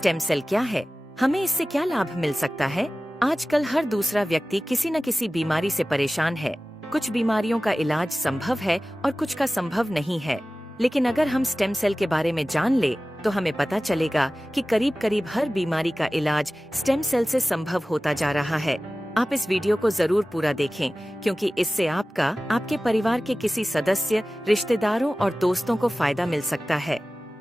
Stem cell क्या है? हमें इससे क्या लाभ मिल सकता है? आजकल हर दूसरा व्यक्ति किसी न किसी बीमारी से परेशान है। कुछ बीमारियों का इलाज संभव है और कुछ का संभव नहीं है। लेकिन अगर हम स्टेम सेल के बारे में जान ले तो हमें पता चलेगा कि करीब करीब हर बीमारी का इलाज स्टेम सेल से संभव होता जा रहा है। आप इस वीडियो को जरूर पूरा देखें, क्योंकि इससे आपका, आपके परिवार के किसी सदस्य, रिश्तेदारों और दोस्तों को फायदा मिल सकता है।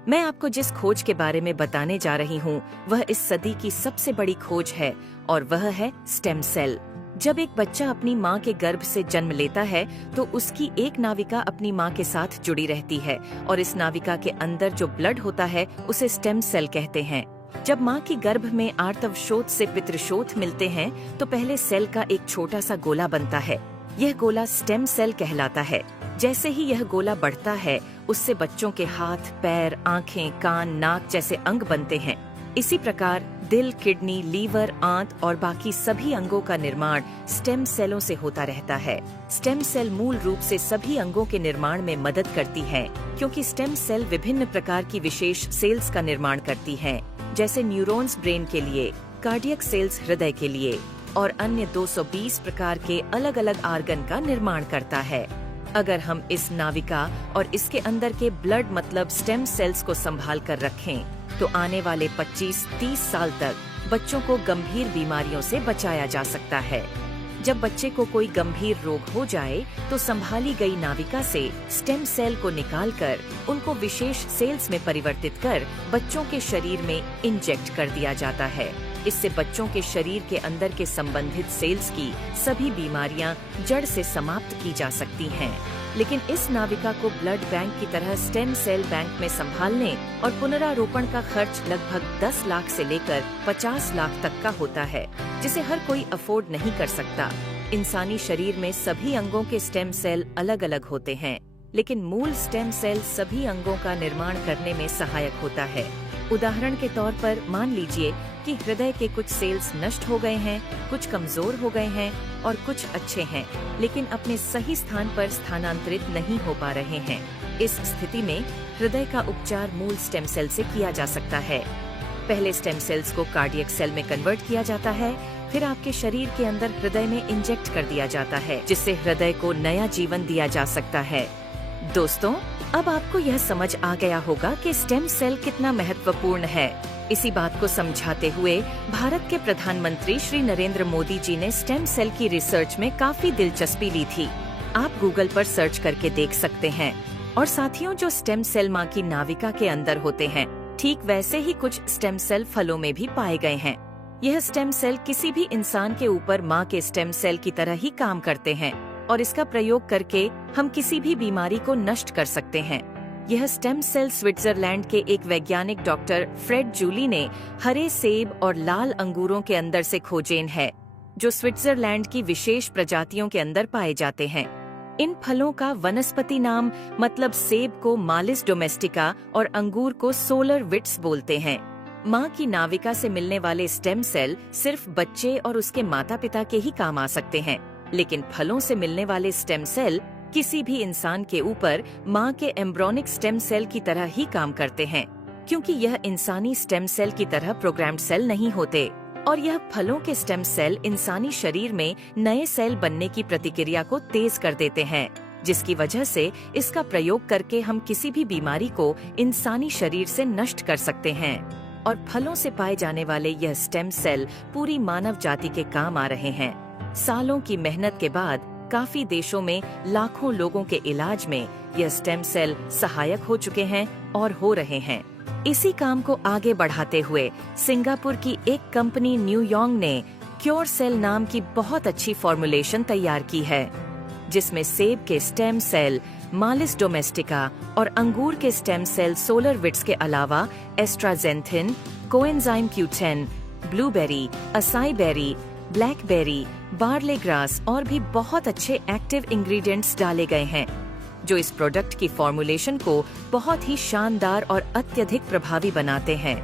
मैं आपको जिस खोज के बारे में बताने जा रही हूँ वह इस सदी की सबसे बड़ी खोज है और वह है स्टेम सेल। जब एक बच्चा अपनी माँ के गर्भ से जन्म लेता है तो उसकी एक नाविका अपनी माँ के साथ जुड़ी रहती है और इस नाविका के अंदर जो ब्लड होता है उसे स्टेम सेल कहते हैं। जब माँ की गर्भ में आर्तवशोथ से पितृशोथ मिलते हैं तो पहले सेल का एक छोटा सा गोला बनता है। यह गोला स्टेम सेल कहलाता है। जैसे ही यह गोला बढ़ता है उससे बच्चों के हाथ, पैर, आँखें, कान, नाक जैसे अंग बनते हैं। इसी प्रकार दिल, किडनी, लीवर, आंत और बाकी सभी अंगों का निर्माण स्टेम सेलों से होता रहता है। स्टेम सेल मूल रूप से सभी अंगों के निर्माण में मदद करती है, क्योंकि स्टेम सेल विभिन्न प्रकार की विशेष सेल्स का निर्माण करती हैं, जैसे न्यूरॉन्स ब्रेन के लिए, कार्डियक सेल्स हृदय के लिए और अन्य 220 प्रकार के अलग अलग आर्गन का निर्माण करता है। अगर हम इस नाविका और इसके अंदर के ब्लड मतलब स्टेम सेल्स को संभाल कर रखें तो आने वाले 25-30 साल तक बच्चों को गंभीर बीमारियों से बचाया जा सकता है। जब बच्चे को कोई गंभीर रोग हो जाए तो संभाली गई नाविका से स्टेम सेल को निकालकर उनको विशेष सेल्स में परिवर्तित कर बच्चों के शरीर में इंजेक्ट कर दिया जाता है। इससे बच्चों के शरीर के अंदर के संबंधित सेल्स की सभी बीमारियां जड़ से समाप्त की जा सकती हैं। लेकिन इस नाविका को ब्लड बैंक की तरह स्टेम सेल बैंक में संभालने और पुनरारोपण का खर्च लगभग 10 लाख से लेकर 50 लाख तक का होता है, जिसे हर कोई अफोर्ड नहीं कर सकता। इंसानी शरीर में सभी अंगों के स्टेम सेल अलग अलग होते हैं, लेकिन मूल स्टेम सेल सभी अंगों का निर्माण करने में सहायक होता है। उदाहरण के तौर पर मान लीजिए कि हृदय के कुछ सेल्स नष्ट हो गए हैं, कुछ कमजोर हो गए हैं और कुछ अच्छे हैं, लेकिन अपने सही स्थान पर स्थानांतरित नहीं हो पा रहे हैं। इस स्थिति में हृदय का उपचार मूल स्टेम सेल से किया जा सकता है। पहले स्टेम सेल्स को कार्डियक सेल में कन्वर्ट किया जाता है, फिर आपके शरीर के अंदर हृदय में इंजेक्ट कर दिया जाता है, जिससे हृदय को नया जीवन दिया जा सकता है। दोस्तों, अब आपको यह समझ आ गया होगा कि स्टेम सेल कितना महत्वपूर्ण है। इसी बात को समझाते हुए भारत के प्रधानमंत्री श्री नरेंद्र मोदी जी ने स्टेम सेल की रिसर्च में काफी दिलचस्पी ली थी। आप गूगल पर सर्च करके देख सकते हैं। और साथियों, जो स्टेम सेल माँ की नाविका के अंदर होते हैं, ठीक वैसे ही कुछ स्टेम सेल फलों में भी पाए गए हैं। यह स्टेम सेल किसी भी इंसान के ऊपर माँ के स्टेम सेल की तरह ही काम करते हैं और इसका प्रयोग करके हम किसी भी बीमारी को नष्ट कर सकते हैं। यह स्टेम सेल स्विट्जरलैंड के एक वैज्ञानिक डॉक्टर फ्रेड जूली ने हरे सेब और लाल अंगूरों के अंदर से खोजेन है, जो स्विट्जरलैंड की विशेष प्रजातियों के अंदर पाए जाते हैं। इन फलों का वनस्पति नाम मतलब सेब को मालिस डोमेस्टिका और अंगूर को सोलर विट्स बोलते हैं। माँ की नाविका से मिलने वाले स्टेम सेल सिर्फ बच्चे और उसके माता पिता के ही काम आ सकते हैं, लेकिन फलों से मिलने वाले स्टेम सेल किसी भी इंसान के ऊपर माँ के एम्ब्रोनिक स्टेम सेल की तरह ही काम करते हैं, क्योंकि यह इंसानी स्टेम सेल की तरह प्रोग्राम्ड सेल नहीं होते और यह फलों के स्टेम सेल इंसानी शरीर में नए सेल बनने की प्रतिक्रिया को तेज कर देते हैं, जिसकी वजह से इसका प्रयोग करके हम किसी भी बीमारी को इंसानी शरीर से नष्ट कर सकते हैं। और फलों से पाए जाने वाले यह स्टेम सेल पूरी मानव जाति के काम आ रहे हैं। सालों की मेहनत के बाद काफी देशों में लाखों लोगों के इलाज में यह स्टेम सेल सहायक हो चुके हैं और हो रहे हैं। इसी काम को आगे बढ़ाते हुए सिंगापुर की एक कंपनी न्यूयॉन्ग ने क्योर सेल नाम की बहुत अच्छी फॉर्मुलेशन तैयार की है, जिसमें सेब के स्टेम सेल मालिस डोमेस्टिका और अंगूर के स्टेम सेल सोलर विट्स के अलावा astaxanthin, coenzyme Q10, blueberry, acai berry, blackberry, barley grass और भी बहुत अच्छे एक्टिव इंग्रेडिएंट्स डाले गए हैं, जो इस प्रोडक्ट की फॉर्मुलेशन को बहुत ही शानदार और अत्यधिक प्रभावी बनाते हैं।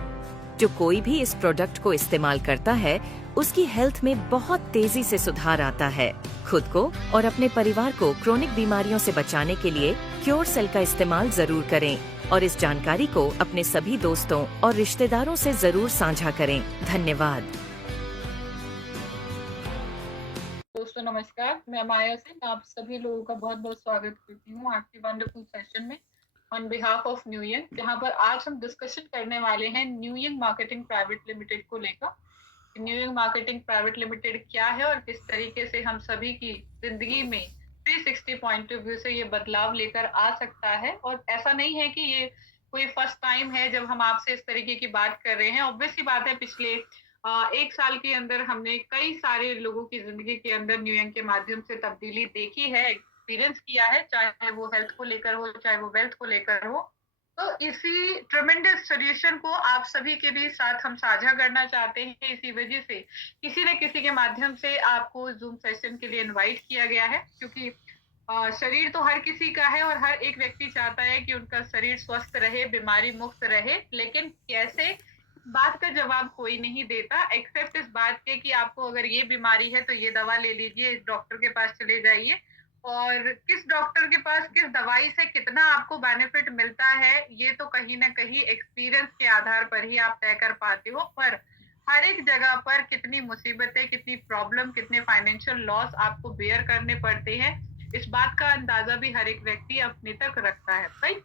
जो कोई भी इस प्रोडक्ट को इस्तेमाल करता है उसकी हेल्थ में बहुत तेजी से सुधार आता है। खुद को और अपने परिवार को क्रोनिक बीमारियों से बचाने के लिए क्योर सेल का इस्तेमाल जरूर करें और इस जानकारी को अपने सभी दोस्तों और रिश्तेदारों से जरूर साझा करें। धन्यवाद। दोस्तों नमस्कार, मैं माया सिंह आप सभी लोगों का बहुत बहुत स्वागत करती हूँ आज के वंडरफुल सेशन में on behalf of new young, जहाँ पर आज हम डिस्कशन करने वाले हैं new young marketing private limited को लेकर। New young marketing private limited क्या है और किस तरीके से हम सभी की जिंदगी में 360 पॉइंट ऑफ व्यू से ये बदलाव लेकर आ सकता है। और ऐसा नहीं है कि ये कोई फर्स्ट टाइम है जब हम आपसे इस तरीके की बात कर रहे हैं। ऑब्वियसली बात है, पिछले एक साल के अंदर हमने कई सारे लोगों की जिंदगी के अंदर न्यू यंग के माध्यम से तब्दीली देखी है, एक्सपीरियंस किया है, चाहे वो हेल्थ को लेकर हो, चाहे वो वेल्थ को लेकर हो। तो इसी ट्रेमेंडस सोल्यूशन को आप सभी के भी साथ हम साझा करना चाहते हैं। इसी वजह से किसी न किसी के माध्यम से आपको जूम सेशन के लिए इनवाइट किया गया है, क्योंकि शरीर तो हर किसी का है और हर एक व्यक्ति चाहता है कि उनका शरीर स्वस्थ रहे, बीमारी मुक्त रहे। लेकिन कैसे, बात का जवाब कोई नहीं देता एक्सेप्ट इस बात के कि आपको अगर ये बीमारी है तो ये दवा ले लीजिए, इस डॉक्टर के पास चले जाइए। और किस डॉक्टर के पास किस दवाई से कितना आपको बेनिफिट मिलता है, ये तो कहीं ना कहीं एक्सपीरियंस के आधार पर ही आप तय कर पाते हो। पर हर एक जगह पर कितनी मुसीबतें, कितनी प्रॉब्लम, कितने फाइनेंशियल लॉस आपको बेयर करने पड़ते हैं, इस बात का अंदाजा भी हर एक व्यक्ति अपने तक रखता है। राइट।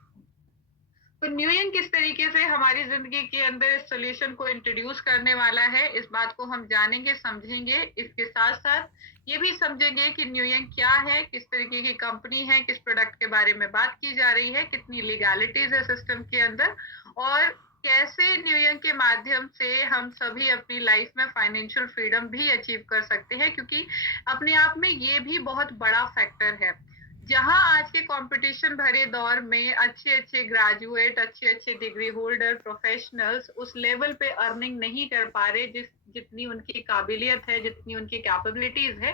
तो न्यू यंग किस तरीके से हमारी जिंदगी के अंदर इस सोल्यूशन को इंट्रोड्यूस करने वाला है, इस बात को हम जानेंगे, समझेंगे। इसके साथ साथ ये भी समझेंगे कि न्यू यंग क्या है, किस तरीके की कंपनी है, किस प्रोडक्ट के बारे में बात की जा रही है, कितनी लीगैलिटीज है सिस्टम के अंदर, और कैसे न्यू यंग के माध्यम से हम सभी अपनी लाइफ में फाइनेंशियल फ्रीडम भी अचीव कर सकते हैं। क्योंकि अपने आप में ये भी बहुत बड़ा फैक्टर है। जहां आज के कंपटीशन भरे दौर में अच्छे अच्छे ग्रेजुएट, अच्छे अच्छे डिग्री होल्डर, प्रोफेशनल्स उस लेवल पे अर्निंग नहीं कर पा रहे जितनी उनकी काबिलियत है, जितनी उनकी कैपेबिलिटीज है।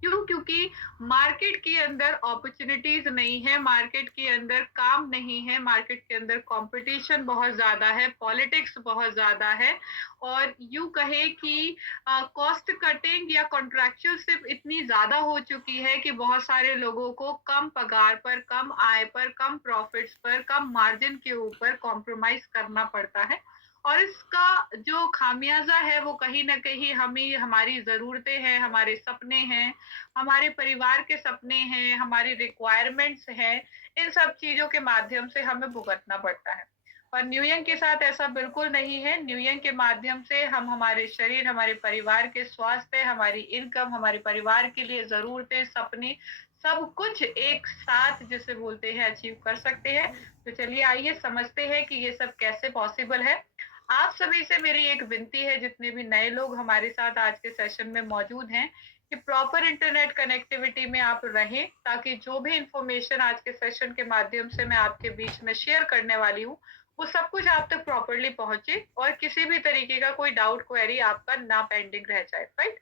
क्यों? क्योंकि मार्केट के अंदर अपॉर्चुनिटीज नहीं है, मार्केट के अंदर काम नहीं है, मार्केट के अंदर कंपटीशन बहुत ज्यादा है, पॉलिटिक्स बहुत ज्यादा है। और यूं कहे कि कॉस्ट कटिंग या कॉन्ट्रैक्चुअल सिर्फ इतनी ज्यादा हो चुकी है कि बहुत सारे लोगों को कम पगार पर, कम आय पर, कम प्रॉफिट्स पर, कम मार्जिन के ऊपर कॉम्प्रोमाइज करना पड़ता है। और इसका जो खामियाजा है वो कहीं ना कहीं हमें, हमारी जरूरतें हैं, हमारे सपने हैं, हमारे परिवार के सपने हैं, हमारी रिक्वायरमेंट्स हैं, इन सब चीजों के माध्यम से हमें भुगतना पड़ता है। पर न्यू यंग के साथ ऐसा बिल्कुल नहीं है। न्यू यंग के माध्यम से हम हमारे शरीर, हमारे परिवार के स्वास्थ्य, हमारी इनकम, हमारे परिवार के लिए जरूरतें, सपने, सब कुछ एक साथ जिसे बोलते हैं अचीव कर सकते हैं। तो चलिए आइए समझते हैं कि ये सब कैसे पॉसिबल है। आप सभी से मेरी एक विनती है, जितने भी नए लोग हमारे साथ आज के सेशन में मौजूद हैं, कि प्रॉपर इंटरनेट कनेक्टिविटी में आप रहें, ताकि जो भी इंफॉर्मेशन आज के सेशन के माध्यम से मैं आपके बीच में शेयर करने वाली हूँ, वो सब कुछ आप तक प्रॉपरली पहुंचे और किसी भी तरीके का कोई डाउट, क्वेरी आपका ना पेंडिंग रह जाए। राइट।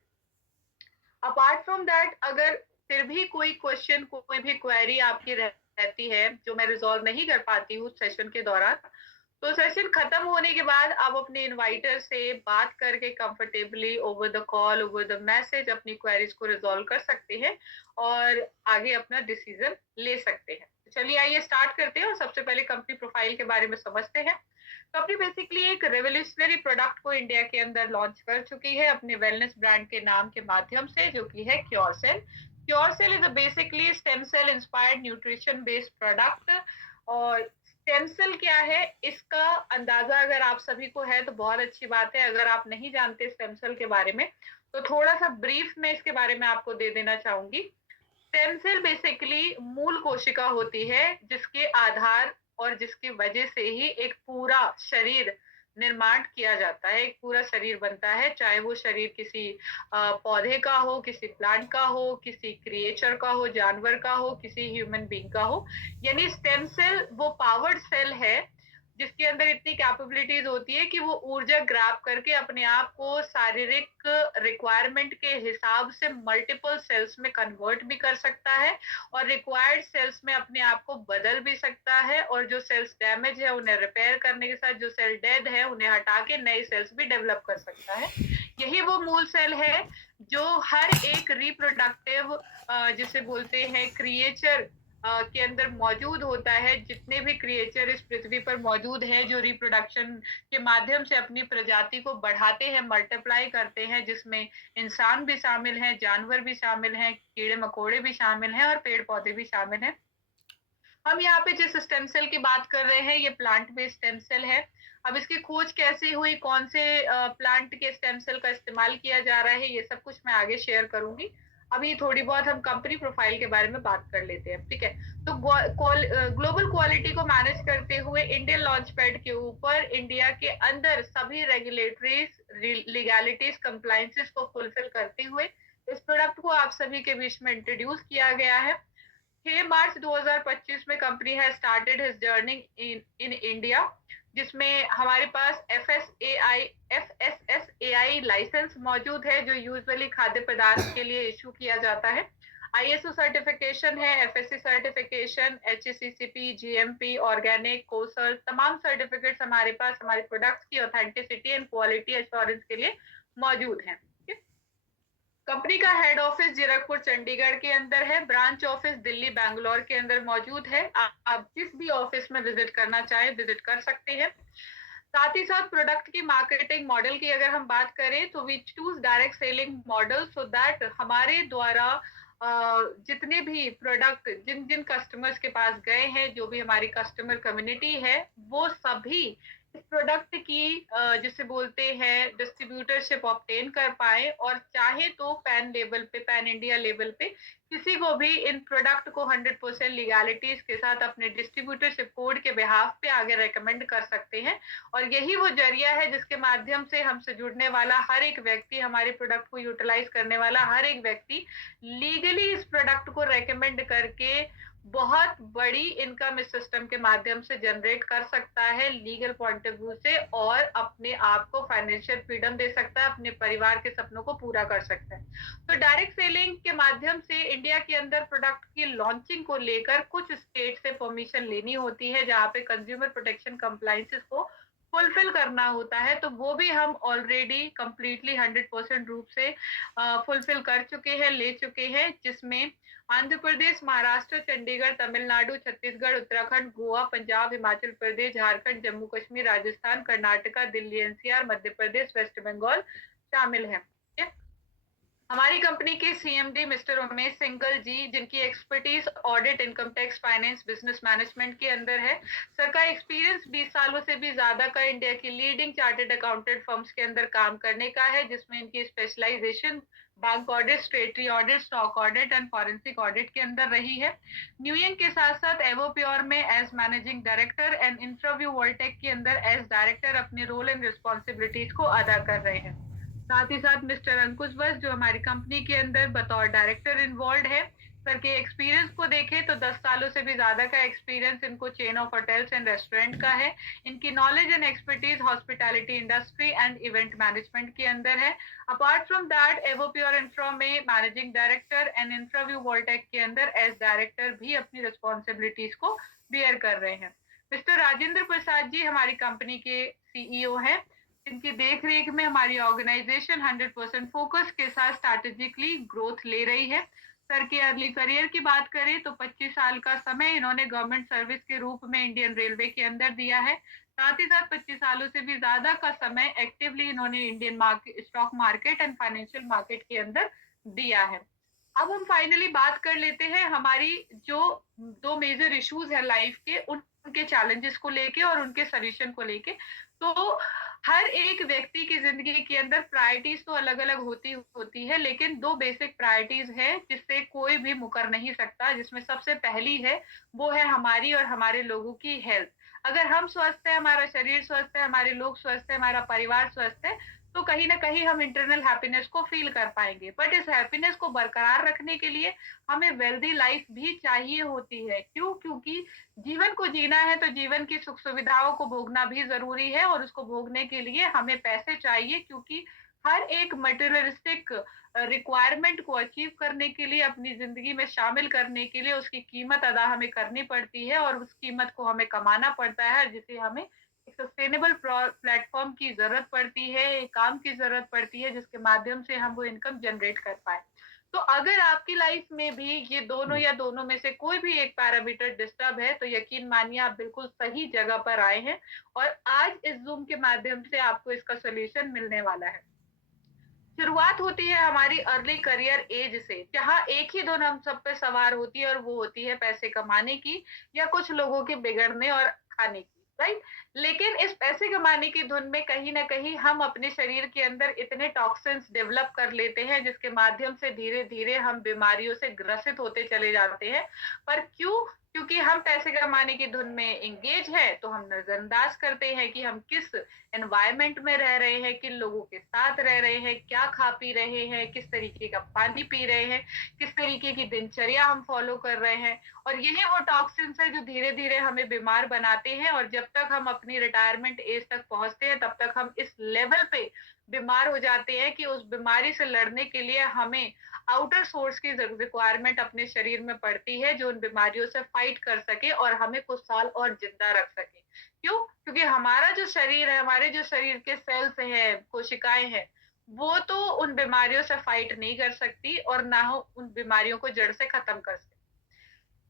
अपार्ट फ्रॉम दैट, अगर फिर भी कोई क्वेश्चन, कोई भी क्वेरी आपकी रहती है जो मैं रिजॉल्व नहीं कर पाती हूँ सेशन के दौरान, तो सेशन खत्म होने के बाद आप अपने इनवाइटर से बात करके comfortably over the call, over the message अपनी क्वेरीज को रिजॉल्व कर सकते हैं और आगे अपना डिसीजन ले सकते हैं। तो चलिए आइए स्टार्ट करते हैं और सबसे पहले कंपनी प्रोफाइल के बारे में समझते हैं। कंपनी बेसिकली एक रेवोल्यूशनरी प्रोडक्ट को इंडिया के अंदर लॉन्च कर चुकी है अपने वेलनेस ब्रांड के नाम के माध्यम से, जो कि है cure cell. Cure cell is a basically stem cell inspired nutrition based product. और स्टेम सेल क्या है, इसका अंदाजा अगर आप सभी को है तो बहुत अच्छी बात है। अगर आप नहीं जानते स्टेम सेल के बारे में, तो थोड़ा सा ब्रीफ में इसके बारे में आपको दे देना चाहूंगी। स्टेम सेल बेसिकली मूल कोशिका होती है, जिसके आधार और जिसकी वजह से ही एक पूरा शरीर निर्माण किया जाता है, एक पूरा शरीर बनता है। चाहे वो शरीर किसी पौधे का हो, किसी प्लांट का हो, किसी क्रिएचर का हो, जानवर का हो, किसी ह्यूमन बींग का हो। यानी स्टेम सेल वो पावर्ड सेल है जिसके अंदर इतनी कैपेबिलिटीज होती है कि वो ऊर्जा ग्रैब करके अपने आप को शारीरिक रिक्वायरमेंट के हिसाब से मल्टीपल सेल्स में कन्वर्ट भी कर सकता है और रिक्वायर्ड सेल्स में अपने आप को बदल भी सकता है। और जो सेल्स डैमेज है उन्हें रिपेयर करने के साथ जो सेल डेड है उन्हें हटा के नए सेल्स भी डेवलप कर सकता है। यही वो मूल सेल है जो हर एक रिप्रोडक्टिव, जिसे बोलते हैं क्रिएचर, के अंदर मौजूद होता है, जितने भी क्रिएचर इस पृथ्वी पर मौजूद है जो रिप्रोडक्शन के माध्यम से अपनी प्रजाति को बढ़ाते हैं, मल्टीप्लाई करते हैं, जिसमें इंसान भी शामिल हैं, जानवर भी शामिल हैं, कीड़े मकोड़े भी शामिल हैं और पेड़ पौधे भी शामिल हैं। हम यहाँ पे जिस स्टेम सेल की बात कर रहे हैं, ये प्लांट बेस्ड स्टेम सेल है। अब इसकी खोज कैसे हुई, कौन से प्लांट के स्टेम सेल का इस्तेमाल किया जा रहा है, ये सब कुछ मैं आगे शेयर करूंगी। अभी थोड़ी बहुत हम कंपनी प्रोफाइल के बारे में बात कर लेते हैं, ठीक है। तो ग्लोबल क्वालिटी को मैनेज करते हुए इंडियन लॉन्च पैड के ऊपर इंडिया के अंदर सभी रेगुलेटरीज, लीगैलिटीज, कंप्लायंसेस को फुलफिल करते हुए इस प्रोडक्ट को आप सभी के बीच में इंट्रोड्यूस किया गया है। 6 मार्च 2025 में कंपनी है started his journey in India, जिसमें हमारे पास FSSAI लाइसेंस मौजूद है, जो यूजुअली खाद्य पदार्थ के लिए इशू किया जाता है। ISO सर्टिफिकेशन है, FSC certification, HACCP, GMP, organic, Kausar, तमाम सर्टिफिकेट्स हमारे पास हमारे प्रोडक्ट्स की ऑथेंटिसिटी एंड क्वालिटी एश्योरेंस के लिए मौजूद हैं। कंपनी का हेड ऑफिस जीरकपुर चंडीगढ़ के अंदर है, ब्रांच ऑफिस दिल्ली बैंगलोर के अंदर मौजूद है। आप जिस भी ऑफिस में विजिट करना चाहे विजिट कर सकते हैं। साथ ही साथ प्रोडक्ट की मार्केटिंग मॉडल की अगर हम बात करें तो we choose direct selling model, so that हमारे द्वारा जितने भी प्रोडक्ट जिन जिन कस्टमर्स के पास गए हैं, जो भी हमारी कस्टमर कम्युनिटी है, वो सभी इस प्रोडक्ट की जिसे बोलते हैं डिस्ट्रीब्यूटरशिप ऑब्टेन कर पाए, और चाहे तो पैन लेवल पे, पैन इंडिया लेवल पे किसी को भी इन प्रोडक्ट को 100% लीगैलिटीज के साथ अपने डिस्ट्रीब्यूटरशिप कोड के बिहाफ पे आगे रेकमेंड कर सकते हैं। और यही वो जरिया है जिसके माध्यम से हमसे जुड़ने वाला हर एक व्यक्ति, हमारे प्रोडक्ट को यूटिलाइज करने वाला हर एक व्यक्ति लीगली इस प्रोडक्ट को रेकमेंड करके बहुत बड़ी इनकम इस सिस्टम के माध्यम से जनरेट कर सकता है लीगल पॉइंट ऑफ व्यू से, और अपने आप को फाइनेंशियल फ्रीडम दे सकता है, अपने परिवार के सपनों को पूरा कर सकता है। तो डायरेक्ट सेलिंग के माध्यम से इंडिया के अंदर प्रोडक्ट की लॉन्चिंग को लेकर कुछ स्टेट से परमिशन लेनी होती है, जहाँ पे कंज्यूमर प्रोटेक्शन कंप्लायंसेस को फुलफिल करना होता है, तो वो भी हम ऑलरेडी कंप्लीटली 100% रूप से फुलफिल कर चुके हैं, ले चुके हैं, जिसमें आंध्र प्रदेश, महाराष्ट्र, चंडीगढ़, तमिलनाडु, छत्तीसगढ़, उत्तराखंड, गोवा, पंजाब, हिमाचल प्रदेश, झारखंड, जम्मू कश्मीर, राजस्थान, कर्नाटका, दिल्ली एनसीआर, मध्य प्रदेश, वेस्ट बंगाल शामिल हैं। हमारी कंपनी के CMD मिस्टर उमेश सिंघल जी, जिनकी expertise audit, income tax, finance, business management के अंदर है। सर का एक्सपीरियंस 20 सालों से भी ज्यादा का इंडिया की लीडिंग चार्टर्ड अकाउंटेंट फर्म्स के अंदर काम करने का है, जिसमें इनकी specialization bank audit, statutory audit, stock audit and forensic audit के अंदर रही है। न्यूयॉर्क के साथ साथ एवोप्योर में as managing director and interview वर्ल्टेक के अंदर एज डायरेक्टर अपने रोल एंड रिस्पॉन्सिबिलिटीज को अदा कर रहे हैं। साथ ही साथ मिस्टर अंकुश बस, जो हमारी कंपनी के अंदर बतौर डायरेक्टर इन्वॉल्व है। सर के एक्सपीरियंस को देखें तो 10 सालों से भी ज्यादा का एक्सपीरियंस इनको chain of hotels and restaurant का है। इनकी knowledge and expertise hospitality industry and event management के अंदर है। अपार्ट फ्रॉम दैट, एवोप्योर इंफ्रा में मैनेजिंग डायरेक्टर एंड इंटरव्यू वोल्टेक के अंदर एज डायरेक्टर भी अपनी रिस्पॉन्सिबिलिटीज को बियर कर रहे हैं। मिस्टर राजेंद्र प्रसाद जी हमारी कंपनी के CEO हैं, इनकी देखरेख में हमारी ऑर्गेनाइजेशन 100% फोकस के साथ स्ट्रैटेजिकली ग्रोथ ले रही है। सर के अर्ली करियर की बात करें तो 25 साल का समय इन्होंने गवर्नमेंट सर्विस के रूप में इंडियन रेलवे के अंदर दिया है। साथ ही साथ 25 सालों से भी ज्यादा का समय एक्टिवली इन्होंने Indian stock market and financial market के अंदर दिया है। अब हम फाइनली बात कर लेते हैं हमारी जो 2 मेजर इश्यूज है लाइफ के, उनके चैलेंजेस को लेके और उनके सोल्यूशन को लेके। तो हर एक व्यक्ति की जिंदगी के अंदर प्रायोरिटीज तो अलग अलग होती है, लेकिन 2 बेसिक प्रायोरिटीज है जिससे कोई भी मुकर नहीं सकता, जिसमें सबसे पहली है वो है हमारी और हमारे लोगों की हेल्थ। अगर हम स्वस्थ है, हमारा शरीर स्वस्थ है, हमारे लोग स्वस्थ है, हमारा परिवार स्वस्थ है, तो कहीं ना कहीं हम इंटरनल हैप्पीनेस को फील कर पाएंगे। बट इस हैप्पीनेस को बरकरार रखने के लिए हमें वेल्दी लाइफ भी चाहिए होती है। क्यों? क्योंकि जीवन को जीना है तो जीवन की सुख सुविधाओं को भोगना भी जरूरी है, और उसको भोगने के लिए हमें पैसे चाहिए, क्योंकि हर एक मटेरियलिस्टिक रिक्वायरमेंट को अचीव करने के लिए, अपनी जिंदगी में शामिल करने के लिए उसकी कीमत अदा हमें करनी पड़ती है, और उस कीमत को हमें कमाना पड़ता है, जिसे हमें एक सस्टेनेबल प्लेटफॉर्म की जरूरत पड़ती है, एक काम की जरूरत पड़ती है जिसके माध्यम से हम वो इनकम जनरेट कर पाए। तो अगर आपकी लाइफ में भी ये दोनों या दोनों में से कोई भी एक पैरामीटर डिस्टर्ब है, तो यकीन मानिए आप बिल्कुल सही जगह पर आए हैं और आज इस ज़ूम के माध्यम से आपको इसका सॉल्यूशन मिलने वाला है। शुरुआत होती है हमारी अर्ली करियर एज से, जहाँ एक ही धुन हम सब पे सवार होती है और वो होती है पैसे कमाने की या कुछ लोगों के बिगड़ने और खाने की, राइट? लेकिन इस पैसे कमाने की धुन में कहीं न कहीं हम अपने शरीर के अंदर इतने टॉक्सिन्स डेवलप कर लेते हैं, जिसके माध्यम से धीरे-धीरे हम बीमारियों से ग्रसित होते चले जाते हैं। पर क्यों? क्योंकि हम पैसे कमाने की धुन में एंगेज हैं, तो हम नज़रअंदाज करते हैं कि हम किस एनवायरनमेंट में रह रहे हैं, किन लोगों के साथ रह रहे हैं, क्या खा पी रहे हैं, किस तरीके का पानी पी रहे हैं, किस तरीके की दिनचर्या हम फॉलो कर रहे हैं। और यही वो टॉक्सिन्स है जो धीरे-धीरे हमें बीमार बनाते हैं और जब तक हम अपनी रिटायरमेंट एज तक पहुँचते हैं, तब तक हम इस लेवल पे बीमार हो जाते हैं कि उस बीमारी से लड़ने के लिए हमें आउटर सोर्स की रिक्वायरमेंट अपने शरीर में पड़ती है, जो उन बीमारियों से फाइट कर सके और हमें कुछ साल और जिंदा रख सके। क्यों? क्योंकि हमारा जो शरीर है, हमारे जो शरीर के सेल्स हैं, कोशिकाएँ हैं, वो तो उन बीमारियों से फाइट नहीं कर सकती और ना हो उन बीमारियों को जड़ से खत्म कर सकती।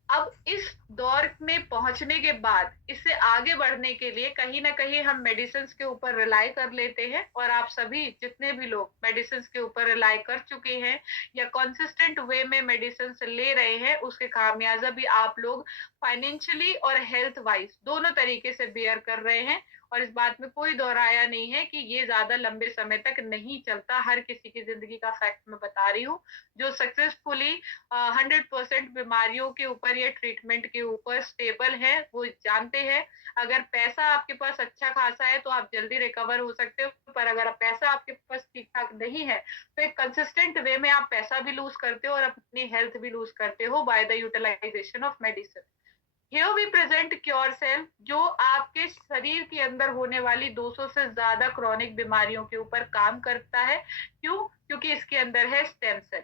अब इस दौर में पहुँचने के बाद, इससे आगे बढ़ने के लिए कहीं न कहीं हम मेडिसिन्स के ऊपर रिलाय कर लेते हैं और आप सभी जितने भी लोग मेडिसिन्स के ऊपर रिलाय कर चुके हैं या कंसिस्टेंट वे में मेडिसिन्स ले रहे हैं, उसके खामियाज़ा भी आप लोग फाइनेंशियली और हेल्थ वाइज़ दोनों तरीके से बेयर कर रहे हैं और इस बात में कोई दोहराया नहीं है कि ये ज़्यादा लंबे समय तक नहीं चलता। हर किसी की ज़िंदगी का फैक्ट मैं बता रही हूँ, जो सक्सेसफुली 100% बीमारियों के ऊपर या ट्रीटमेंट के ऊपर स्टेबल है, वो जानते हैं अगर पैसा आपके पास अच्छा खासा है तो आप जल्दी रिकवर हो सकते हो, पर अगर पैसा आपके पास ठीक ठाक नहीं है तो एक कंसिस्टेंट वे में आप पैसा भी लूज करते हो और अपनी हेल्थ भी लूज करते हो by the utilization of medicine. Here we present cure cell, जो आपके शरीर के अंदर होने वाली 200 से ज्यादा क्रॉनिक बीमारियों के ऊपर काम करता है। क्यों? क्योंकि इसके अंदर है स्टेम सेल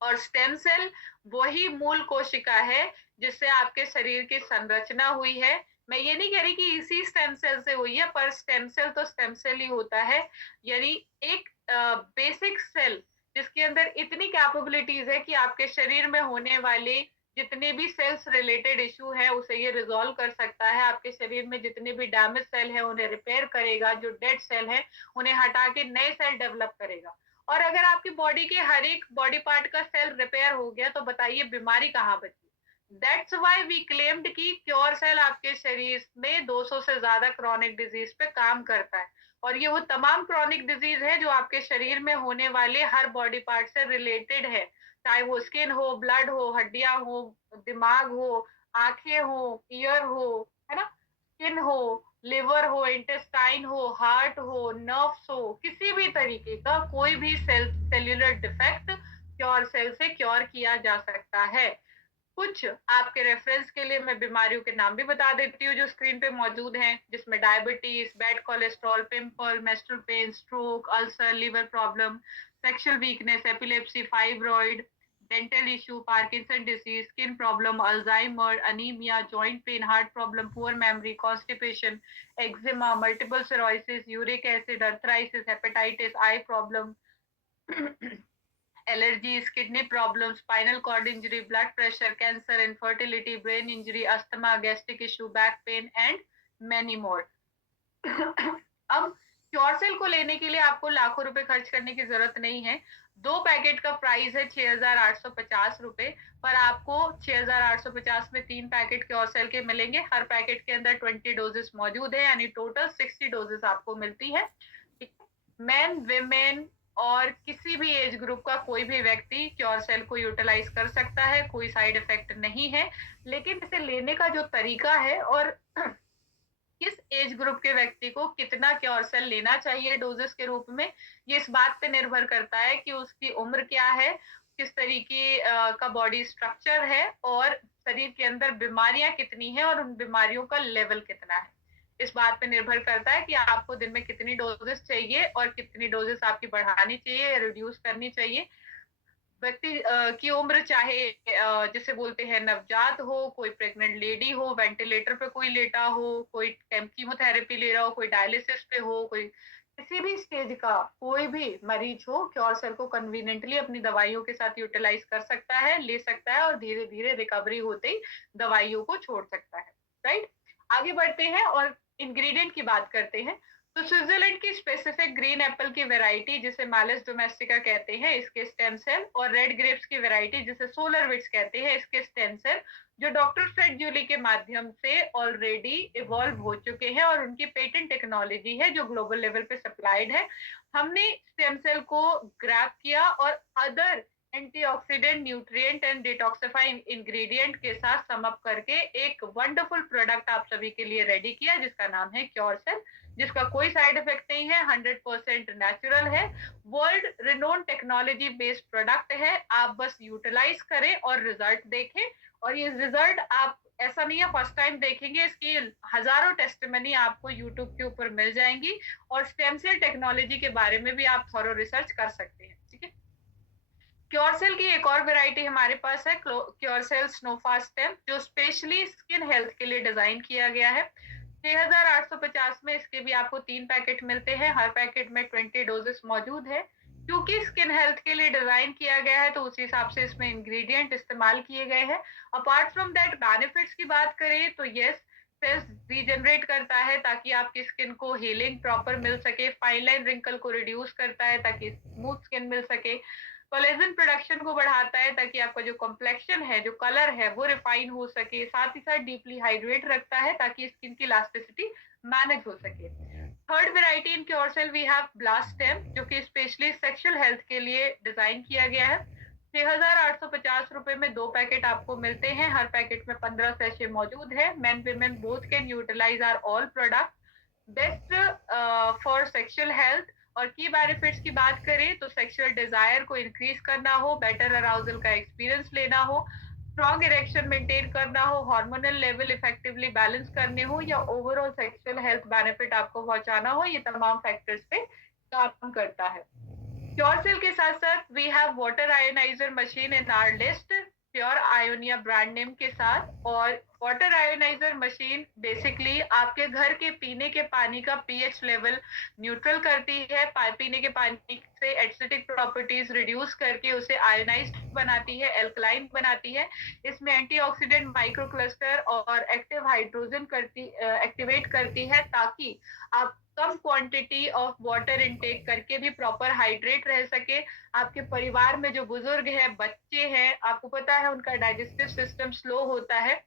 और स्टेम सेल वही मूल कोशिका है जिससे आपके शरीर की संरचना हुई है। मैं ये नहीं कह रही कि इसी स्टेम सेल से हुई है, पर स्टेम सेल तो स्टेम सेल ही होता है। यानी एक बेसिक सेल जिसके अंदर इतनी कैपेबिलिटीज है कि आपके शरीर में होने वाले जितने भी सेल्स रिलेटेड इशू है उसे ये रिजॉल्व कर सकता है। आपके शरीर में जितने भी डैमेज सेल है उन्हें रिपेयर करेगा, जो डेड सेल है उन्हें हटा के नए सेल डेवलप करेगा। और अगर आपकी बॉडी के हर एक बॉडी पार्ट का सेल रिपेयर हो गया तो बताइए बीमारी कहाँ बची? दैट्स व्हाई वी क्लेम्ड कि क्योर सेल आपके शरीर में 200 से ज्यादा क्रॉनिक डिजीज पे काम करता है और ये वो तमाम क्रॉनिक डिजीज है जो आपके शरीर में होने वाले हर बॉडी पार्ट से रिलेटेड है, चाहे वो स्किन हो, ब्लड हो, हड्डियां हो, दिमाग हो, आंखें हो, ईयर हो, है ना, स्किन हो, लिवर हो, इंटेस्टाइन हो, हार्ट हो, नर्व्स हो, किसी भी तरीके का कोई भी सेल्यूलर डिफेक्ट क्योर सेल से क्योर किया जा सकता है। कुछ आपके रेफरेंस के लिए मैं बीमारियों के नाम भी बता देती हूँ जो स्क्रीन पे मौजूद हैं, जिसमें diabetes, bad cholesterol, pimple, menstrual pain, stroke, ulcer, liver problem, sexual weakness, epilepsy, fibroid, dental issue, Parkinson disease, skin problem, Alzheimer, anaemia, joint pain, heart problem, poor memory, constipation, eczema, multiple sclerosis, uric acid, arthritis, hepatitis, eye problem, allergies, kidney problems, spinal cord injury, blood pressure, cancer, infertility, brain injury, asthma, gastric issue, back pain and many more. अब क्योरसेल को लेने के लिए आपको लाखों रुपए खर्च करने की जरूरत नहीं है। 2 पैकेट का प्राइस है 6,850 रुपए, पर आपको 6,850 में 3 पैकेट क्योरसेल के मिलेंगे। हर पैकेट के अंदर 20 डोजेस मौजूद है, यानी टोटल 60 डोजेस आपको मिलती है। मेन, विमेन और किसी भी एज ग्रुप का कोई भी व्यक्ति क्योर सेल को यूटिलाइज कर सकता है, कोई साइड इफेक्ट नहीं है। लेकिन इसे लेने का जो तरीका है और किस एज ग्रुप के व्यक्ति को कितना क्योर सेल लेना चाहिए डोजेस के रूप में, ये इस बात पे निर्भर करता है कि उसकी उम्र क्या है, किस तरीके का बॉडी स्ट्रक्चर है और शरीर के अंदर बीमारियां कितनी है और उन बीमारियों का लेवल कितना है। इस बात पे निर्भर करता है कि आपको दिन में कितनी डोजेस चाहिए और कितनी डोजेस आपकी बढ़ानी चाहिए या रिड्यूस करनी चाहिए। व्यक्ति की उम्र चाहे जिसे बोलते हैं नवजात हो, कोई प्रेग्नेंट लेडी हो, वेंटिलेटर पे कोई लेटा हो, कोई कीमोथेरेपी ले रहा हो, कोई डायलिसिस पे हो, कोई किसी भी स्टेज का कोई भी मरीज हो क्योरसेल को कन्वीनियंटली अपनी दवाइयों के साथ यूटिलाइज कर सकता है, ले सकता है और धीरे धीरे रिकवरी होते ही दवाइयों को छोड़ सकता है। राइट, आगे बढ़ते हैं और इंग्रेडिएंट की बात करते हैं। तो स्विट्जरलैंड की स्पेसिफिक ग्रीन एप्पल की वैरायटी जिसे मालस डोमेस्टिका कहते हैं, इसके स्टेम सेल, और रेड ग्रेप्स की वैरायटी जिसे सोलर विट्स कहते हैं, इसके स्टेम सेल, जो डॉक्टर फ्रेड जूली के माध्यम से ऑलरेडी इवॉल्व हो चुके हैं और उनकी पेटेंट टेक्नोलॉजी है जो ग्लोबल लेवल पे सप्लाइड है। हमने स्टेम सेल को ग्रैब किया और other antioxidant, nutrient and detoxifying ingredient के साथ सम अप करके एक वंडरफुल प्रोडक्ट आप सभी के लिए रेडी किया जिसका नाम है क्योरसेल, जिसका कोई साइड इफेक्ट नहीं है, 100% नेचुरल है, world renowned technology based product है। आप बस यूटिलाइज करें और रिजल्ट देखें, और ये रिजल्ट आप ऐसा नहीं है फर्स्ट टाइम देखेंगे, इसकी हजारों टेस्टिमनी आपको यूट्यूब के ऊपर मिल जाएंगी, और स्टेम सेल टेक्नोलॉजी के बारे में भी आप थॉरो रिसर्च कर सकते हैं। ठीक है, क्योरसेल की एक और वैरायटी हमारे पास है क्योरसेल स्नोफास्ट स्टेम, जो स्पेशली स्किन हेल्थ के लिए डिजाइन किया गया है। 6850 में इसके भी आपको 3 पैकेट मिलते हैं, हर पैकेट में 20 डोजेस मौजूद है। क्योंकि स्किन हेल्थ के लिए डिजाइन किया गया है तो उस हिसाब से इसमें इंग्रेडिएंट इस्तेमाल किए गए हैं। अपार्ट फ्रॉम दैट बेनिफिट्स की बात करें तो यस, सेल्स रीजनरेट करता है ताकि आपकी स्किन को हीलिंग प्रॉपर मिल सके, फाइन लाइन रिंकल को रिड्यूस करता है ताकि स्मूथ स्किन मिल सके, कोलेजन प्रोडक्शन को बढ़ाता है ताकि आपका जो कॉम्प्लेक्शन है, जो कलर है वो रिफाइन हो सके, साथ ही साथ डीपली हाइड्रेट रखता है ताकि स्किन की इलास्टिसिटी मैनेज हो सके। Third variety in Curecell we have blast stem, जो कि स्पेशली सेक्सुअल हेल्थ के लिए डिजाइन किया गया है। 6850 में 2 पैकेट आपको मिलते हैं, हर पैकेट में 15 सैशे मौजूद है। Men women both can utilize our all product, best for sexual health. और की बेनिफिट्स की बात करें तो सेक्सुअल डिजायर को इंक्रीज करना हो, बेटर अराउजल का एक्सपीरियंस लेना हो, स्ट्रॉन्ग इरेक्शन मेंटेन करना हो, हार्मोनल लेवल इफेक्टिवली बैलेंस करने हो, या ओवरऑल सेक्सुअल हेल्थ बेनिफिट आपको पहुंचाना हो, ये तमाम फैक्टर्स पे काम करता है। क्योरसेल के साथ साथ we have water ionizer machine in our list, pure Ionia brand name के साथ। और वाटर आयोनाइजर मशीन बेसिकली आपके घर के पीने के पानी का पीएच लेवल न्यूट्रल करती है, पीने के पानी से एसिडिक प्रॉपर्टीज रिड्यूस करके उसे आयोनाइज्ड बनाती है, एल्कलाइन बनाती है। इसमें एंटीऑक्सीडेंट माइक्रो क्लस्टर और एक्टिव हाइड्रोजन एक्टिवेट करती है ताकि आप कम क्वांटिटी ऑफ वाटर इनटेक करके भी प्रॉपर हाइड्रेट रह सके। आपके परिवार में जो बुजुर्ग है, बच्चे हैं, आपको पता है उनका डाइजेस्टिव सिस्टम स्लो होता है,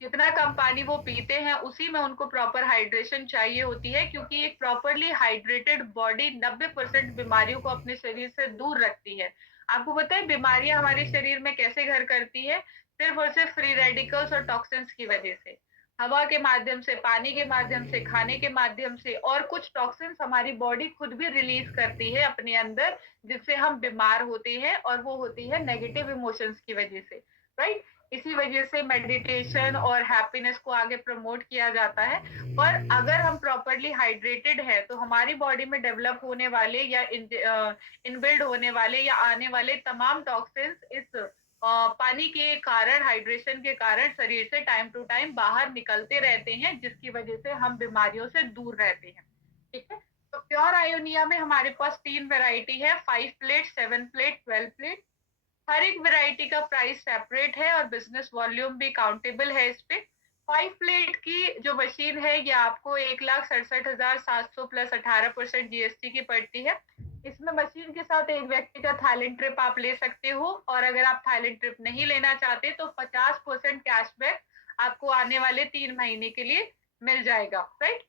जितना कम पानी वो पीते हैं उसी में उनको प्रॉपर हाइड्रेशन चाहिए होती है, क्योंकि एक प्रॉपरली हाइड्रेटेड बॉडी 90% बीमारियों को अपने शरीर से दूर रखती है। आपको पता है बीमारियां हमारे शरीर में कैसे घर करती है? सिर्फ और सिर्फ फ्री रेडिकल्स और टॉक्सिन्स की वजह से, हवा के माध्यम से, पानी के माध्यम से, खाने के माध्यम से, और कुछ टॉक्सिन्स हमारी बॉडी खुद भी रिलीज करती है अपने अंदर, जिससे हम बीमार होते हैं, और वो होती है नेगेटिव इमोशंस की वजह से। राइट, इसी वजह से मेडिटेशन और हैप्पीनेस को आगे प्रमोट किया जाता है। और अगर हम प्रॉपरली हाइड्रेटेड है तो हमारी बॉडी में डेवलप होने वाले या इनबिल्ड होने वाले या आने वाले तमाम टॉक्सिन्स इस पानी के कारण, हाइड्रेशन के कारण शरीर से टाइम टू टाइम बाहर निकलते रहते हैं, जिसकी वजह से हम बीमारियों से दूर रहते हैं। ठीक है, तो प्योर आयोनिया में हमारे पास 3 वेराइटी है, 5 प्लेट, 7 प्लेट, 12 प्लेट। हर एक वेराइटी का प्राइस सेपरेट है और बिजनेस वॉल्यूम भी काउंटेबल है इस पे। 5 प्लेट की जो मशीन है ये आपको 1,67,700 प्लस 18% जीएसटी की पड़ती है। इसमें मशीन के साथ एक व्यक्ति का थाईलैंड ट्रिप आप ले सकते हो, और अगर आप थाईलैंड ट्रिप नहीं लेना चाहते तो 50% कैशबैक आपको आने वाले 3 महीने के लिए मिल जाएगा। राइट,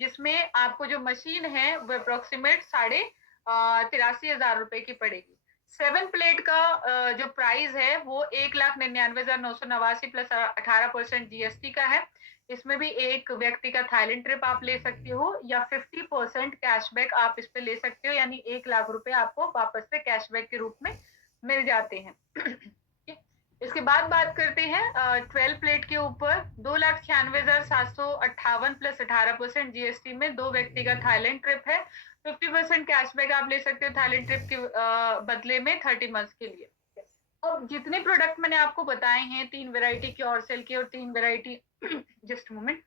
जिसमें आपको जो मशीन है वो अप्रोक्सीमेट 83,000 रुपए की पड़ेगी। 7 प्लेट का जो प्राइस है वो 1,99,989 प्लस 18% जीएसटी का है। इसमें भी एक व्यक्ति का थाईलैंड ट्रिप आप ले सकते हो, या 50% कैशबैक आप इस पे ले सकते हो, यानी 1,00,000 रुपए आपको वापस से कैशबैक के रूप में मिल जाते हैं। इसके बाद बात करते हैं 12 प्लेट के ऊपर। 2,96,758 प्लस 18% जीएसटी में 2 व्यक्ति का थाईलैंड ट्रिप है। 50% कैशबैक आप ले सकते हो थाईलैंड ट्रिप के बदले में 30 मंथ्स के लिए। अब जितने प्रोडक्ट मैंने आपको बताए हैं, 3 वेराइटी क्योरसेल की और 3 variety just moment,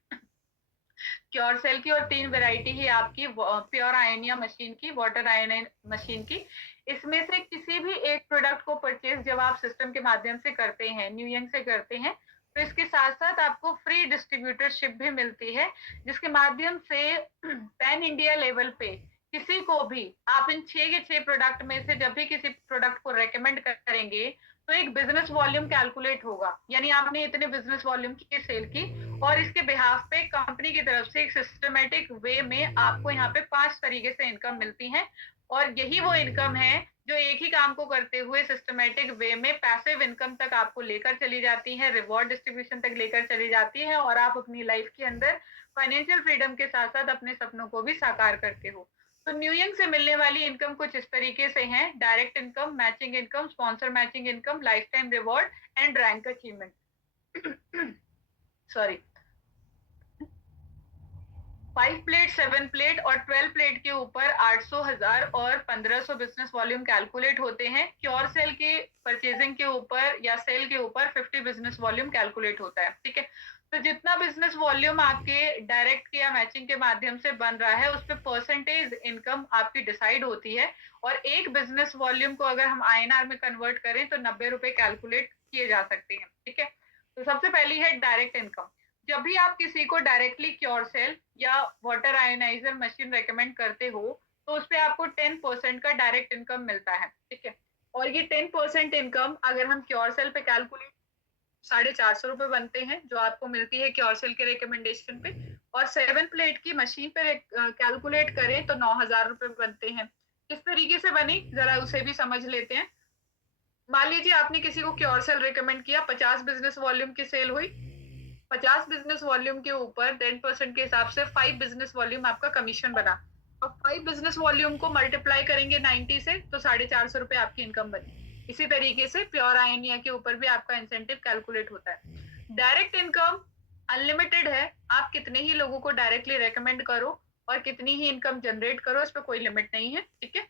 cure cell की, और 3 वैरायटी ही आपकी प्योर आयनिया मशीन की, वाटर आयन मशीन की। इसमें से किसी भी एक प्रोडक्ट को परचेज जब आप सिस्टम के माध्यम से करते हैं, न्यूयंग से करते हैं, तो इसके साथ साथ आपको फ्री डिस्ट्रीब्यूटरशिप भी मिलती है, जिसके माध्यम से पैन इंडिया लेवल पे किसी को भी आप इन 6 के 6 प्रोडक्ट में से जब भी किसी प्रोडक्ट को रेकमेंड करेंगे, तो एक बिजनेस वॉल्यूम कैलकुलेट होगा, यानी आपने इतने बिजनेस वॉल्यूम की सेल की, और इसके बिहाफ पे कंपनी की तरफ से एक सिस्टमेटिक वे में आपको यहाँ पे 5 तरीके से इनकम मिलती है। और यही वो इनकम है जो एक ही काम को करते हुए सिस्टमेटिक वे में पैसिव इनकम तक आपको लेकर चली जाती है, रिवॉर्ड डिस्ट्रीब्यूशन तक लेकर चली जाती है, और आप अपनी लाइफ के अंदर फाइनेंशियल फ्रीडम के साथ साथ अपने सपनों को भी साकार करते हो। तो न्यूयंग से मिलने वाली इनकम कुछ इस तरीके से है: direct income, matching income, sponsor matching income, life time reward and rank achievement. Sorry, 5 plate, 7 plate और 12 प्लेट के ऊपर 800, 1000 और 1500 बिजनेस वॉल्यूम कैलकुलेट होते हैं। क्योर सेल के परचेजिंग के ऊपर या सेल के ऊपर 50 बिजनेस वॉल्यूम कैलकुलेट होता है। ठीक है, तो जितना बिजनेस वॉल्यूम आपके डायरेक्ट या मैचिंग के माध्यम से बन रहा है, उस पर परसेंटेज इनकम आपकी डिसाइड होती है। और एक बिजनेस वॉल्यूम को अगर हम INR में कन्वर्ट करें तो 90 रुपए कैलकुलेट किए जा सकते हैं। ठीक है, तो सबसे पहली है डायरेक्ट इनकम। जब भी आप किसी को डायरेक्टली क्योर सेल या वाटर आयोनाइजर मशीन रेकमेंड करते हो, तो उस पर आपको 10% का डायरेक्ट इनकम मिलता है। ठीक है, और ये 10% इनकम अगर हम क्योर सेल पे कैलकुलेट 450 रुपए बनते हैं जो आपको मिलती है क्योर सेल के रिकमेंडेशन पे, और 7 प्लेट की मशीन पे कैलकुलेट करें तो 9000 रुपए बनते हैं। किस तरीके से बनी, जरा उसे भी समझ लेते हैं। मान लीजिए आपने किसी को क्योर सेल रिकमेंड किया, 50 बिजनेस वॉल्यूम की सेल हुई, 50 बिजनेस वॉल्यूम के ऊपर 10% के हिसाब से 5 बिजनेस वॉल्यूम आपका कमीशन बना। और 5 बिजनेस वॉल्यूम को मल्टीप्लाई करेंगे 90 से, तो 450 रुपए आपकी इनकम बनी। इसी तरीके से प्योर आयनिया के ऊपर भी आपका इंसेंटिव कैलकुलेट होता है। डायरेक्ट इनकम अनलिमिटेड है, आप कितने ही लोगों को डायरेक्टली रेकमेंड करो और कितनी ही इनकम जनरेट करो, इस पर कोई लिमिट नहीं है। ठीक है,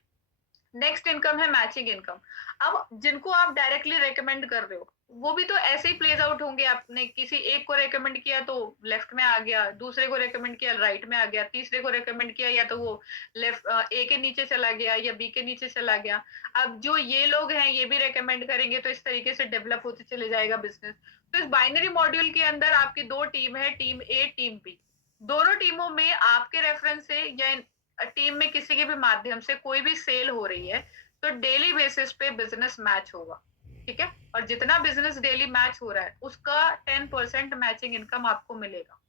नेक्स्ट इनकम है मैचिंग इनकम। अब जिनको आप डायरेक्टली रेकमेंड कर रहे हो, वो भी तो ऐसे ही प्लेज आउट होंगे। आपने किसी एक को रेकमेंड किया तो लेफ्ट में आ गया, दूसरे को रेकमेंड किया राइट में आ गया, तीसरे को रेकमेंड किया या तो वो लेफ्ट ए के नीचे चला गया या बी के नीचे चला गया। अब जो ये लोग हैं ये भी रेकमेंड करेंगे, तो इस तरीके से डेवलप होते चले जाएगा बिजनेस। तो इस बाइनरी मॉड्यूल के अंदर आपकी 2 टीम है, टीम ए, टीम बी। दोनों टीमों में आपके रेफरेंस से या टीम में किसी के भी माध्यम से कोई भी सेल हो रही है, तो डेली बेसिस पे बिजनेस मैच होगा। ठीक है, और जितना बिजनेस डेली मैच हो रहा है उसका 10% मैचिंग इनकम आपको मिलेगा।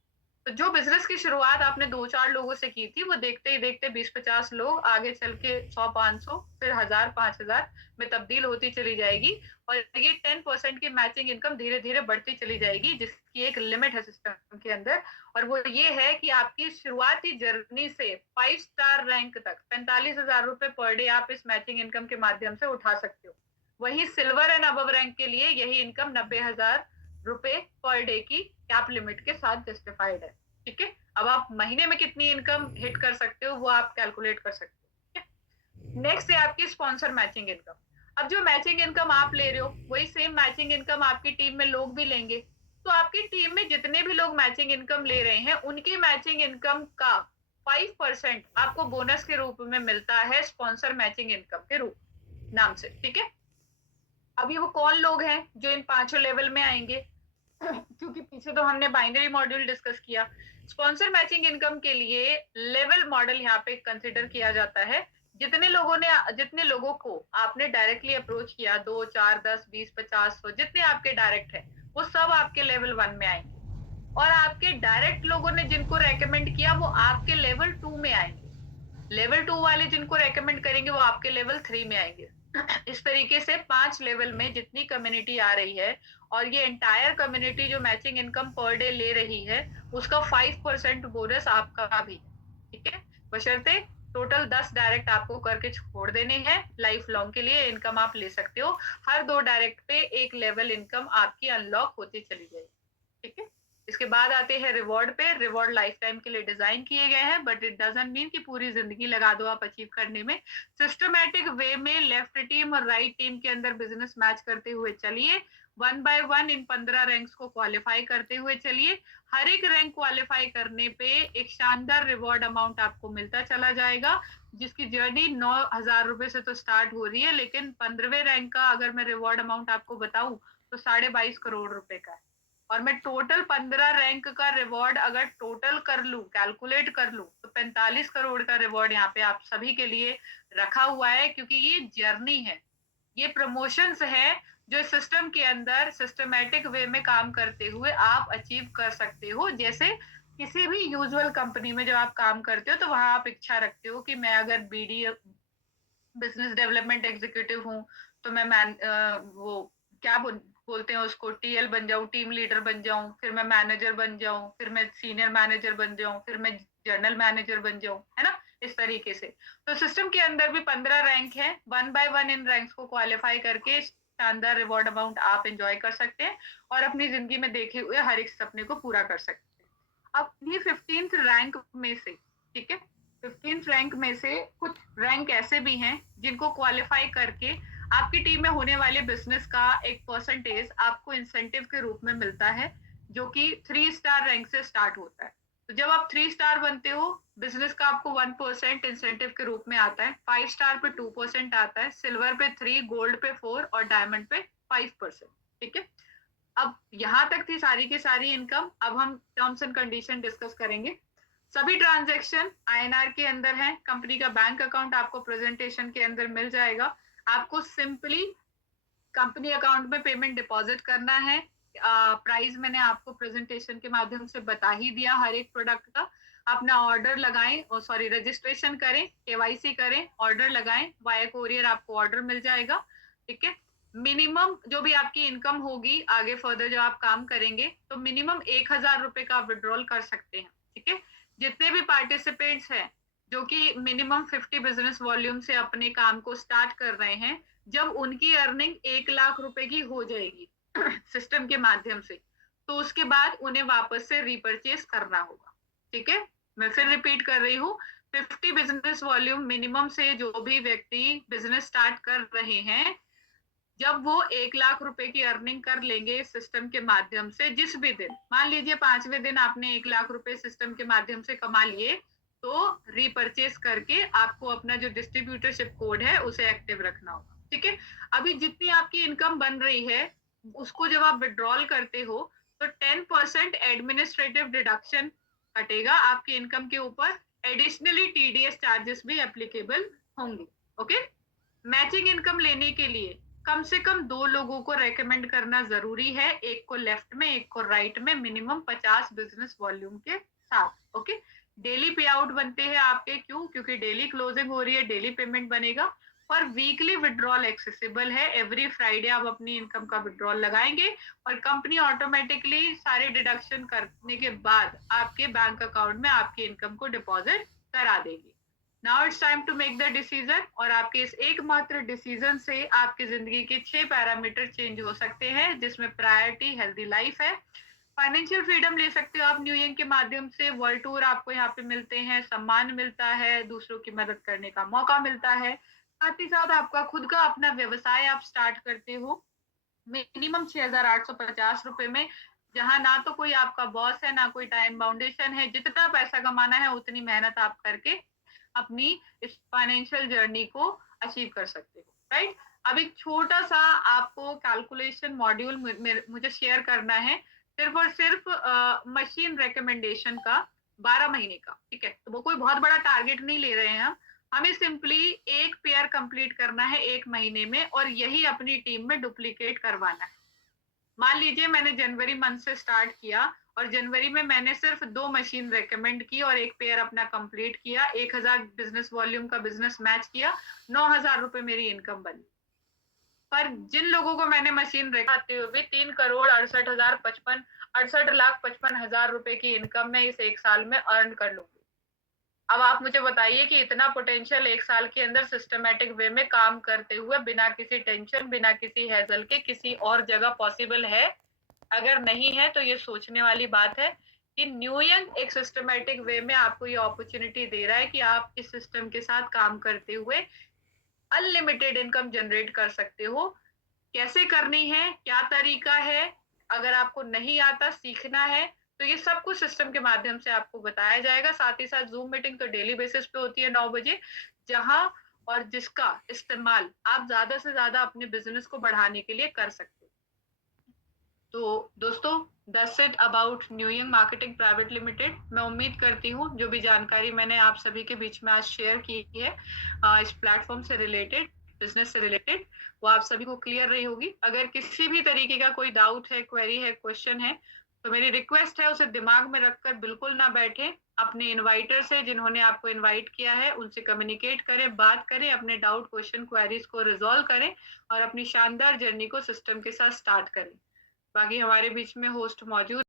तो जो बिजनेस की शुरुआत आपने 2-4 लोगों से की थी, वो देखते ही देखते 20-50 लोग आगे चल के 100-500 फिर 1000-5000 में तब्दील होती चली जाएगी। और ये 10% की मैचिंग इनकम धीरे धीरे बढ़ती चली जाएगी, जिसकी एक लिमिट है सिस्टम के अंदर। और वो ये है कि आपकी शुरुआती जर्नी से 5 स्टार रैंक तक 45,000 रुपए पर डे आप इस मैचिंग इनकम के माध्यम से उठा सकते हो। वही सिल्वर एंड अबव रैंक के लिए यही इनकम 90,000 रुपए पर डे की कैप लिमिट के साथ जस्टिफाइड है। ठीक है, अब आप महीने में कितनी इनकम हिट कर सकते हो वो आप कैलकुलेट कर सकते हो। ठीक है, नेक्स्ट है आपकी स्पॉन्सर मैचिंग इनकम। अब जो मैचिंग इनकम आप ले रहे हो, वही सेम मैचिंग इनकम आपकी टीम में लोग भी लेंगे। तो आपकी टीम में जितने भी लोग मैचिंग इनकम ले रहे हैं, उनकी मैचिंग इनकम का 5% आपको बोनस के रूप में मिलता है, स्पॉन्सर मैचिंग इनकम के रूप नाम से। ठीक है, अब ये वो कौन लोग हैं जो इन 5 लेवल में आएंगे? क्योंकि पीछे तो हमने बाइनरी मॉड्यूल डिस्कस किया। स्पॉन्सर मैचिंग इनकम के लिए लेवल मॉडल यहाँ पे कंसिडर किया जाता है। जितने लोगों को आपने डायरेक्टली अप्रोच किया, 2, 4, 10, 20, 50, 100, जितने आपके डायरेक्ट है, वो सब आपके लेवल 1 में आएंगे। और आपके डायरेक्ट लोगों ने जिनको रेकमेंड किया, वो आपके लेवल 2 में आएंगे। लेवल 2 वाले जिनको रेकमेंड करेंगे, वो आपके लेवल 3 में आएंगे। इस तरीके से 5 लेवल में जितनी कम्युनिटी आ रही है, और ये एंटायर कम्युनिटी जो मैचिंग इनकम पर डे ले रही है, उसका 5% बोनस आपका भी। ठीक है, बशर्ते टोटल 10 डायरेक्ट आपको करके छोड़ देने हैं, लाइफ लॉन्ग के लिए इनकम आप ले सकते हो। हर 2 डायरेक्ट पे एक लेवल इनकम आपकी अनलॉक होती चली जाएगी। ठीक है, इसके बाद आते हैं रिवॉर्ड पे। रिवॉर्ड लाइफ टाइम के लिए डिजाइन किए गए हैं, बट इट डजंट मीन कि पूरी जिंदगी लगा दो आप अचीव करने में। सिस्टमैटिक वे में लेफ्ट टीम और राइट टीम के अंदर बिजनेस मैच करते हुए चलिए, 1 बाय 1 इन 15 रैंक्स को क्वालिफाई करते हुए चलिए। हर एक रैंक क्वालिफाई करने पे एक शानदार रिवॉर्ड अमाउंट आपको मिलता चला जाएगा, जिसकी जर्नी 9,000 रुपए से तो स्टार्ट हो रही है, लेकिन 15वें रैंक का अगर मैं रिवॉर्ड अमाउंट आपको बताऊं तो 22.5 करोड़ रुपए का है। और मैं टोटल 15 रैंक का रिवॉर्ड अगर टोटल कर लूं, कैलकुलेट कर लूं, तो 45 करोड़ का रिवॉर्ड यहाँ पे आप सभी के लिए रखा हुआ है, क्योंकि ये जर्नी है, ये प्रमोशंस है जो सिस्टम के अंदर सिस्टमेटिक वे में काम करते हुए आप अचीव कर सकते हो। जैसे किसी भी यूजुअल कंपनी में जब आप काम करते हो तो वहां आप इच्छा रखते हो कि मैं अगर बीडी बिजनेस डेवलपमेंट एग्जीक्यूटिव हूँ तो मैं वो क्या बोलते हैं उसको, टीएल बन जाऊं, टीम लीडर बन जाऊं, फिर मैं मैनेजर बन जाऊं, फिर मैं सीनियर मैनेजर बन जाऊं, फिर मैं जनरल मैनेजर बन जाऊं, है ना, इस तरीके से। तो सिस्टम के अंदर भी 15 रैंक है, 1 बाय 1 इन रैंक्स को क्वालिफाई करके शानदार रिवॉर्ड अमाउंट आप एंजॉय कर सकते हैं और अपनी जिंदगी में देखे हुए हर एक सपने को पूरा कर सकते हैं। अब ये 15th रैंक में से, ठीक है, 15th रैंक में से कुछ रैंक ऐसे भी हैं जिनको क्वालिफाई करके आपकी टीम में होने वाले बिजनेस का एक परसेंटेज आपको इंसेंटिव के रूप में मिलता है, जो कि 3 स्टार रैंक से स्टार्ट होता है। तो जब आप 3 स्टार बनते हो, बिजनेस का आपको 1% इंसेंटिव के रूप में आता है, 5 स्टार पे 2% आता है, सिल्वर पे 3, गोल्ड पे 4 और डायमंड पे 5%। ठीक है, अब यहाँ तक थी सारी की सारी इनकम। अब हम टर्म्स एंड कंडीशन डिस्कस करेंगे। सभी ट्रांजैक्शन आईएनआर के अंदर है, कंपनी का बैंक अकाउंट आपको प्रेजेंटेशन के अंदर मिल जाएगा। आपको सिंपली कंपनी अकाउंट में पेमेंट डिपॉजिट करना है। प्राइस मैंने आपको प्रेजेंटेशन के माध्यम से बता ही दिया हर एक प्रोडक्ट का। अपना ऑर्डर लगाएं, और सॉरी रजिस्ट्रेशन करें, केवाईसी करें, ऑर्डर लगाएं, वाया कोरियर आपको ऑर्डर मिल जाएगा। ठीक है, मिनिमम जो भी आपकी इनकम होगी आगे फर्दर जो आप काम करेंगे, तो मिनिमम 1,000 रुपए का आप विड्रॉल कर सकते हैं। ठीक है, जितने भी पार्टिसिपेंट्स हैं जो कि मिनिमम 50 बिजनेस वॉल्यूम से अपने काम को स्टार्ट कर रहे हैं, जब उनकी अर्निंग 1,00,000 रुपए की हो जाएगी सिस्टम के माध्यम से, तो उसके बाद उन्हें वापस से रिपर्चेस करना होगा। ठीक है, मैं फिर रिपीट कर रही हूँ, 50 बिजनेस वॉल्यूम मिनिमम से जो भी व्यक्ति बिजनेस स्टार्ट कर रहे हैं, जब वो 1,00,000 रुपए की अर्निंग कर लेंगे सिस्टम के माध्यम से, जिस भी दिन, मान लीजिए 5वें दिन आपने 1,00,000 रुपए सिस्टम के माध्यम से कमा लिए, तो रीपरचेस करके आपको अपना जो डिस्ट्रीब्यूटरशिप कोड है उसे एक्टिव रखना होगा। ठीक है, अभी जितनी आपकी इनकम बन रही है उसको जब आप विड्रॉल करते हो तो 10% एडमिनिस्ट्रेटिव डिडक्शन कटेगा आपकी इनकम के ऊपर। एडिशनली टीडीएस चार्जेस भी एप्लीकेबल होंगे। ओके, मैचिंग इनकम लेने के लिए कम से कम 2 लोगों को रेकमेंड करना जरूरी है, एक को लेफ्ट में एक को राइट में, मिनिमम 50 बिजनेस वॉल्यूम के साथ। ओके, डेली पे आउट बनते हैं आपके, क्यों? क्योंकि डेली क्लोजिंग हो रही है, डेली पेमेंट बनेगा। पर वीकली विड्रॉल एक्सेसिबल है, एवरी फ्राइडे आप अपनी इनकम का विड्रॉल लगाएंगे और कंपनी ऑटोमेटिकली सारे डिडक्शन करने के बाद आपके बैंक अकाउंट में आपकी इनकम को डिपॉजिट करा देगी। Now it's time to make the decision, और आपके इस एकमात्र डिसीजन से आपकी जिंदगी के 6 पैरामीटर चेंज हो सकते हैं, जिसमें प्रायोरिटी हेल्दी लाइफ है, फाइनेंशियल फ्रीडम ले सकते हो आप न्यूयॉर्क के माध्यम से, वर्ल्ड टूर आपको यहाँ पे मिलते हैं, सम्मान मिलता है, दूसरों की मदद करने का मौका मिलता है, साथ ही साथ आपका खुद का अपना व्यवसाय आप स्टार्ट करते हो मिनिमम 6,850 रुपए में, जहां ना तो कोई आपका बॉस है ना कोई टाइम बाउंडेशन है, जितना पैसा कमाना है उतनी मेहनत आप करके अपनी इस फाइनेंशियल जर्नी को अचीव कर सकते हो। राइट, अब एक छोटा सा आपको कैलकुलेशन मॉड्यूल मुझे शेयर करना है, सिर्फ और सिर्फ मशीन रिकमेंडेशन का 12 महीने का। ठीक है, तो वो कोई बहुत बड़ा टारगेट नहीं ले रहे हैं हम, हमें सिंपली एक पेयर कंप्लीट करना है 1 महीने में, और यही अपनी टीम में डुप्लीकेट करवाना है। मान लीजिए मैंने जनवरी मंथ से स्टार्ट किया और जनवरी में मैंने सिर्फ 2 मशीन रेकमेंड की और एक पेयर अपना कंप्लीट किया, 1,000 बिजनेस वॉल्यूम का बिजनेस मैच किया, 9,000 रुपए मेरी इनकम बनी। पर जिन लोगों को मैंने मशीन रेखाते हुए 3,68,55,68,55,000 रुपए की इनकम में इस 1 साल में अर्न कर लूंगी। अब आप मुझे बताइए कि इतना पोटेंशियल 1 साल के अंदर सिस्टमेटिक वे में काम करते हुए बिना किसी टेंशन, बिना किसी हैजल के किसी और जगह पॉसिबल है? अगर नहीं है तो ये सोचने वाली बात है कि न्यूयॉर्क एक सिस्टमेटिक वे में आपको ये अपॉर्चुनिटी दे रहा है कि आप इस सिस्टम के साथ काम करते हुए अनलिमिटेड इनकम जनरेट कर सकते हो। कैसे करनी है, क्या तरीका है, अगर आपको नहीं आता, सीखना है, तो ये सब कुछ सिस्टम के माध्यम से आपको बताया जाएगा। साथ ही साथ जूम मीटिंग तो डेली बेसिस पे होती है 9 बजे, जहां और जिसका इस्तेमाल आप ज्यादा से ज्यादा अपने बिजनेस को बढ़ाने के लिए कर सकते हो। तो दोस्तों, that's it about new young marketing private limited. मैं उम्मीद करती हूँ जो भी जानकारी मैंने आप सभी के बीच में आज शेयर की है इस प्लेटफॉर्म से रिलेटेड, बिजनेस से रिलेटेड, वो आप सभी को क्लियर रही होगी। अगर किसी भी तरीके का कोई डाउट है, क्वेरी है, क्वेश्चन है, तो मेरी रिक्वेस्ट है उसे दिमाग में रखकर बिल्कुल ना बैठे, अपने इनवाइटर से, जिन्होंने आपको इनवाइट किया है, उनसे कम्युनिकेट करें, बात करें, अपने डाउट, क्वेश्चन, क्वेरीज को रिजॉल्व करें और अपनी शानदार जर्नी को सिस्टम के साथ स्टार्ट करें। बाकी हमारे बीच में होस्ट मौजूद